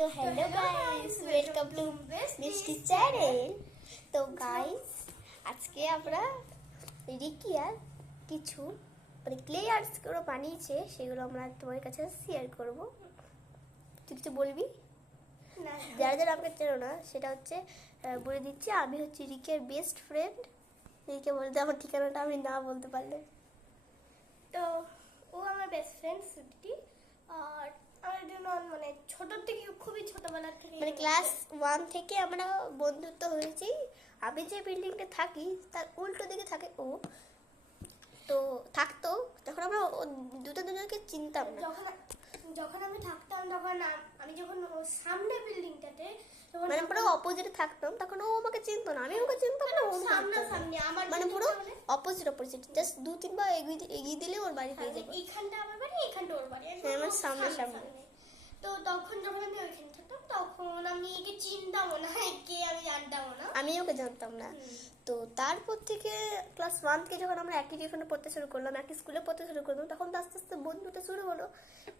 তো hello guys, welcome to মিষ্টি channel. তো গাইস, আজকে আমরা রিকিয়ার কিছু ক্লে আর্টস গুলো বানিয়েছে, সেগুলো আমরা তোমার কাছে শেয়ার করব। তুই কিছু বলবি? যারা যারা আমাকে চেনো না, সেটা হচ্ছে বলে দিচ্ছি, আমি হচ্ছে রিকিয়ার বেস্ট ফ্রেন্ড। রিকে বলতে আমার ঠিকানাটা আমি না বলতে পারলে। তো ও আমার বেস্ট ফ্রেন্ড সুটি, আর আমার জন্য মানে ছোট থেকে, খুবই ছোটবেলা থেকে, মানে ক্লাস 1 থেকে আমরা বন্ধুত্ব হয়েছি। আমি যে বিল্ডিংটা থাকি তার উল্টো দিকে থাকে ও, তো থাকতো তখন আমরা দুজনকে চিনতাম না। যখন আমি থাকতাম, তখন আমি যখন ওর সামনে বিল্ডিংটাতে, তখন মানে পুরো অপোজিটে থাকতাম, তখন ও আমাকে চিনতো না, আমি ওকে চিনতাম না। ও সামনাসামনি আমার মানে পুরো অপোজিট, জাস্ট 2-3 বার এগিয়ে দিলে ওর বাড়ি পেয়ে যাবে। এইখানটা আমার বাড়ি, এইখানটা ওর বাড়ি, হ্যাঁ, আমার সামনে। তো তখন যখন আমি ওইখানে থাকতাম, তখন আমি একে চিনতামও না, একে আমি জানতামও না, আমি ওকে জানতাম না। তো তারপর থেকে ক্লাস 1 থেকে যখন আমরা একই টিউশনে পড়তে শুরু করলাম, একই স্কুলে পড়তে শুরু করলাম, তখন তো আস্তে আস্তে বন্ধুত্ব শুরু হলো।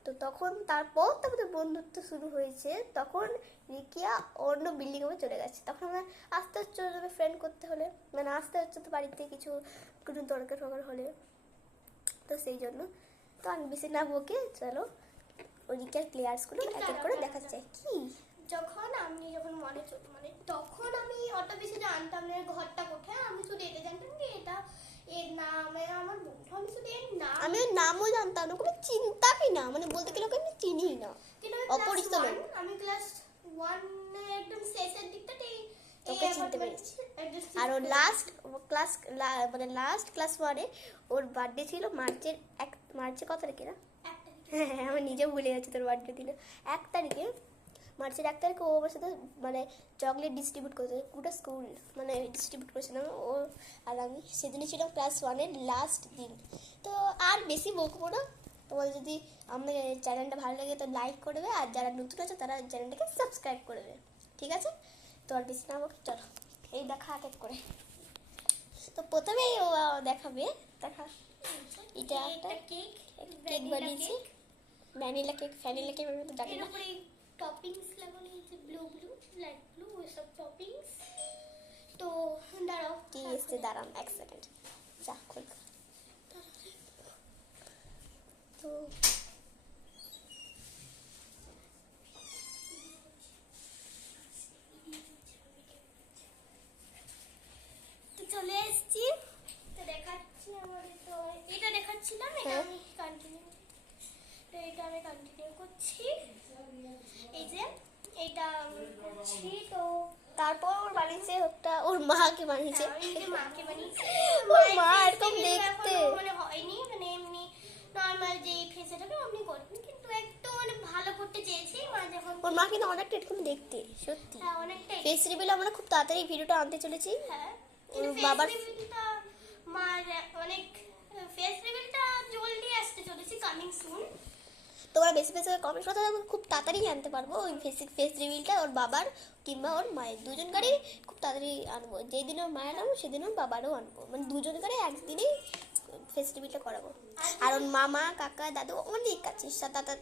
তো তখন তারপর আমাদের বন্ধুত্ব শুরু হয়েছে, তখন রিকিয়া অন্য বিল্ডিং এ চলে গেছে। তখন আমরা আস্তে আস্তে ফ্রেন্ড করতে হলে, মানে আসতে হচ্ছে তো বাড়িতে কিছু কোনো দরকার হলে, তো সেই জন্য। তো আমি বেশি না বকে, চলো ওই রিকিয়ার ক্লিয়ার্স গুলো এক এক করে দেখা যায়। কি যখন মানে তখন আমি অত বেশি জানতাম না ঘরটা কোথায়, আমি শুধু এটা জানতাম যে এটা এর নাম, আমার বন্ধু, আমি শুধু এর নাম, আমি ওর নামও জানতাম না, কোনো চিন্তাই না, মানে বলতে গেলে ওকে আমি চিনি না, অপরিচিত লোক। আমি ক্লাস 1 এ একদম শেষের দিকটাতেই ওকে চিনতে পেরেছি। আর ওর লাস্ট ক্লাস 1 এ ওর বার্থডে ছিল মার্চের কত তারিখে না? হ্যাঁ, আমি নিজেও ভুলে যাচ্ছি তোর বার্থডে দিন। 1 তারিখে, মার্চের 1 তারিখে ও আমার সাথে মানে চকলেট ডিস্ট্রিবিউট করেছে, গোটা স্কুল মানে ডিস্ট্রিবিউট করেছিলাম ও আর আমি। সেদিনই ছিল ক্লাস 1 এর লাস্ট দিন। তো আর বেশি বকবো না। তোমাদের যদি আমাদের চ্যানেলটা ভালো লাগে তো লাইক করবে, আর যারা নতুন আছে তারা চ্যানেলটাকে সাবস্ক্রাইব করবে, ঠিক আছে? তো আর বেশি না বক, চলো এই দেখা এক এক করে। তো প্রথমেই ও দেখাবে, এটা একটা কেক বানিয়েছি, ভ্যানিলা কেক মতো ডাকে না। টপিংস লাগানো হয়েছে, ব্লু লাইট ব্লু, ওইসব টপিংস। তো দাঁড়াও, কি এসছে, দাঁড়ান 1 সেকেন্ড, যা খোল। তো চলে এসেছি, তো দেখাচ্ছি আমাদের। তো এটা দেখাচ্ছিলাম, এটা আমি কন্টিনিউ, তো এটা আমি কন্টিনিউ করছি। এই যে এটা করছি। তো তারপর ওর বানিয়েছে ওটা, ওর মাকে বানিয়েছে, মাকে বানিয়েছি। ওর মা এরকম দেখতে মানে হয়নি, মানে এমনি নর্মাল যে ফেসে থাকে অমনি করবেন, কিন্তু একটু মানে ভালো করতে চেয়েছি। মা যখন, ওর মা কিন্তু অনেকটা এরকম দেখতে, সত্যি। হ্যাঁ, অনেকটাই ফেস রিভিল আমরা খুব তাড়াতাড়ি ভিডিওটা আনতে চলেছি। হ্যাঁ, ওর কিন্তু বাবার ফেস রিভিলটা মার অনেক, ফেস রিভিলটা জলদি আসতে চলেছে, কামিং সুন। তোমরা বেশি কমেন্ট করতে হবে, খুব তাড়াতাড়ি জানতে পারবো ওই ফেস রিভিলটা ওর বাবার কিংবা ওর মায়ের, দুজনকারই খুব তাড়াতাড়ি আনবো। যেদিন ওর মায়ের আনবো সেদিন ওর বাবারও আনবো, মানে দুজনকারই একদিনেই ফেস রিভিলটা করাবো। আর ওর মামা, কাকা, দাদু অনেক আছে,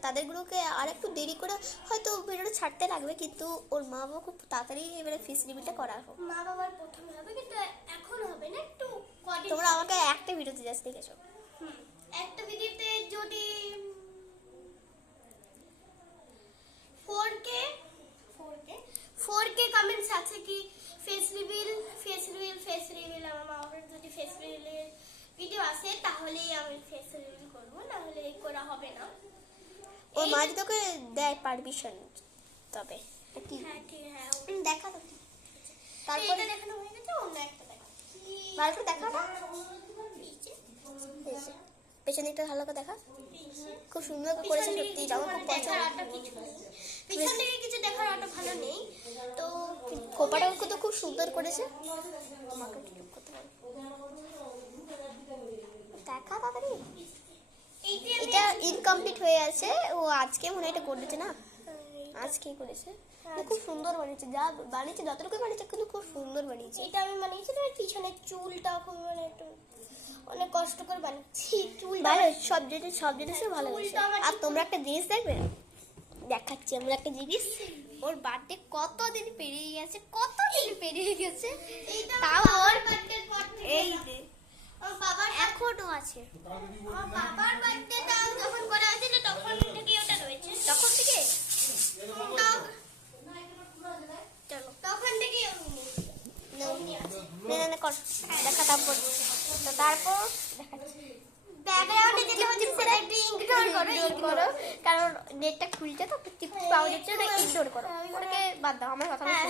তাদেরগুলোকে আর একটু দেরি করে হয়তো ভিডিওটা ছাড়তে লাগবে, কিন্তু ওর মা বাবা খুব তাড়াতাড়ি এবারে ফেস রিভিলটা করাবো। মা বাবার প্রথমে হবে, কিন্তু এখন হবে না, একটু কদিন। তোমরা আমাকে একটা ভিডিওতে জাস্ট দেখেছো, একটা ভিডিওতে যদি 4K কমেন্টস আছে কি ফেস রিভিল, আমার মা বাবার যদি ফেস রিভিলের ভিডিও আসে, তাহলেই আমি ফেস রিভিল করব, না হলে করা হবে না। ওর মা যদি তোকে দেয় পারমিশন, তবে কি? হ্যাঁ, ঠিক, হ্যাঁ, দেখা তো। তারপরে এটা দেখানো হয়ে গেছে, অন্য একটা দেখাচ্ছি। ভালো করে দেখা না, পেছনে একটা ভালো করে দেখা, খুব সুন্দর করেছে সত্যি, আমার খুব পছন্দ। পিছন থেকে কিছু দেখার অত ভালো নেই, তো খোপাটাও তো খুব সুন্দর করেছে। দেখা তাড়াতাড়ি, এটা ইনকমপ্লিট হয়ে আছে, ও আজকে মনে হয় এটা করেছে না, আজকেই করেছে। খুব সুন্দর বানিয়েছে, যা বানিয়েছে যতটুকু বানিয়েছে কিন্তু খুব সুন্দর বানিয়েছে। এটা আমি বানিয়েছি, তো পিছনের চুলটা খুব মানে একটু অনেক কষ্ট করে বানিয়েছি। চুল ভালো, সব জিনিস ভালো হয়েছে। আর তোমরা একটা জিনিস দেখবে, দেখাচ্ছি আমরা একটা জিনিস। ওর বার্থডে কতদিন পেরিয়ে গেছে, এইটা তাও আমার বার্থডের পর থেকে এই না। যে আমার বাবার এখনো আছে। আমার বাবার বার্থডেটা যখন করা হয়েছিল তখন থেকে ওটা রয়েছে। তখন থেকে তখন- চলো তখন থেকে কর দেখা, তারপর তো তারপর দেখাচ্ছি। ব্যাকগ্রাউন্ডে যেটা হচ্ছে সেটা একটু ইগনোর করো, করো, কারণ নেটটা খুলছে তো টিপ পাওয়া যাচ্ছে না, ইগনোর করো, ওটাকে বাদ দাও, আমার কথা হ্যাঁ।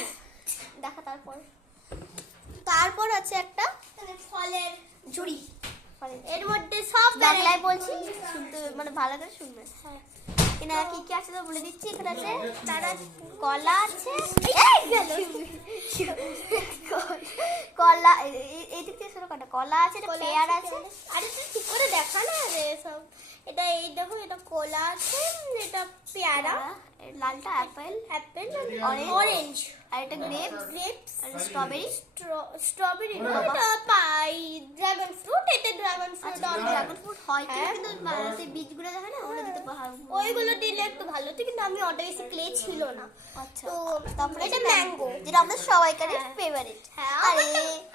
দেখা। তারপর আছে একটা মানে ফলের ঝুড়ি, এর মধ্যে সব বাংলায় বলছি, শুনতে মানে ভালো করে শুনবে। হ্যাঁ, এখানে কি কি আছে তো বলে দিচ্ছি। এখানে আছে তারা কলা আছে, কলা এই দিক থেকে শুরু করা, কলা আছে, এটা পেয়ারা আছে, আরে তুই ঠিক করে দেখা না রে সব। এটা এই দেখো, এটা কলা আছে, এটা পেয়ারা, এর লালটা অ্যাপেল, অ্যাপেল, অরেঞ্জ, আর এটা গ্রেপস, আর স্ট্রবেরি, স্ট্রবেরি না, এটা পাই ড্রাগন ফ্রুট, এটা ড্রাগন ফ্রুট, ড্রাগন ফ্রুট হয় তো, হ্যাঁ। কিন্তু সেই বীজগুলো দেখে না, ওগুলো দিতে পারবো। ওইগুলো দিলে একটু ভালো হতো, কিন্তু আমি অত বেশি ক্লে ছিল না। আচ্ছা, তো তারপরে এটা এটা ম্যাঙ্গো, ম্যাঙ্গো, যেটা আমাদের সবাইকারই হ্যাঁ। ফেভারিট। হ্যাঁ, আরে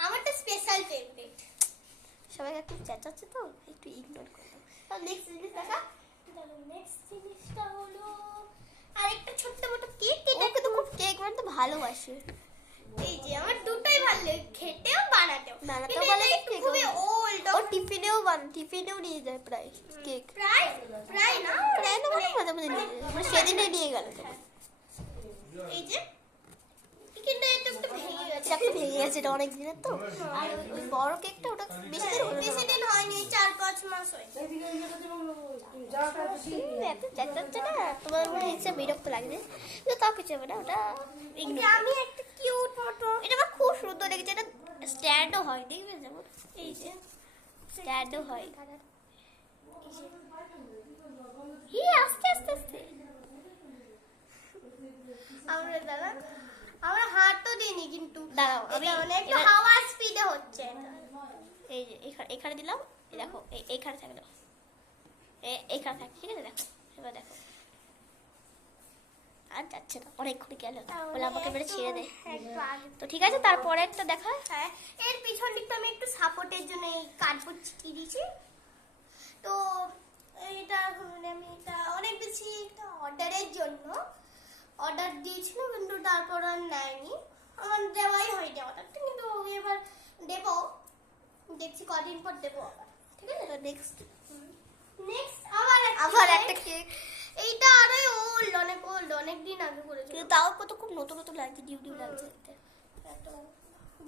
আমারটা স্পেশাল ফেভারিট। সবাই একটু চেঁচাচ্ছে তো, একটু ইগনোর করো। নেক্সট জিনিস দেখা, নেক্সট জিনিসটা হলো আরেকটা ছোট্ট মোটো কেক। এটা ওকে তো খুব কেক বানাতে ভালোবাসে। এই যে আমার দুটোই ভালো লাগে, খেতেও বানাতেও। বানাতেও কিন্তু ভালো এটা লাগে, একটু খেতেও খুবই ভালো। ওল্ড, ও টিফিনেও নিয়ে যায় প্রায় কেক, প্রায় প্রায় না, প্রায় না মানে মাঝে মাঝে নিয়ে যায়, মানে সেদিনে নিয়ে গেল। এই যে কিন্তু এটা একটু ভেঙে গেছে। এটা একটু ভেঙে গেছে, এটা অনেক দিনের তো। আর ওই বড় কেকটা ওটা বেশি দিন হলো না। বেশি দিন হয়নি, 4-5 মাস হয়েছে। এত চেঁচাচ্ছে না, তোমার মনে হচ্ছে বিরক্ত লাগছে, কিন্তু তাও কিছু হবে না, ওটা এই যে আমি একটা কিউট মতো, এটা আমার খুব সুন্দর লেগেছে। এটা স্ট্যান্ডও হয়, দেখবে যেমন এই যে স্ট্যান্ডও হয়। হি আস্তে আস্তে আস্তে আমরা দাদা, আমরা হাতও দিইনি, কিন্তু দাঁড়াও, আমি এটা মানে একটু এবার- হাওয়া স্পিডে হচ্ছে এটা। এই যে এখানে দিলাম, এই দেখো, এইখানে থাকলো, এইখানে থাকে, ঠিক আছে, দেখো এবার দেখো, আর যাচ্ছে না, অনেকক্ষণ গেল, বলে আমাকে এবারে ছেড়ে দে। একটু আগে। তো ঠিক আছে, তারপরে একটা দেখা। হ্যাঁ, এর পিছন দিকটা আমি একটু সাপোর্টের জন্য এই কার্ডবোর্ড চিটিয়ে দিয়েছি। তো এটা মানে আমি এটা অনেক বেশি অর্ডারের জন্য অর্ডার দিয়েছিলাম, কিন্তু তারপর আর নেয়নি, আমার দেওয়াই হয়নি অর্ডারটা, কিন্তু এবার দেবো, দেখছি কদিন পর দেবো আবার। ঠিক আছে, নেক্সট নেক্সট আবার একটা কেক, এইটা আরো ওল্ড, অনেক ওল্ড, অনেক দিন আগে করেছিল। কিন্তু তাও কত খুব নতুন নতুন লাগছে, ডিউ লাগছে দেখতে। একটা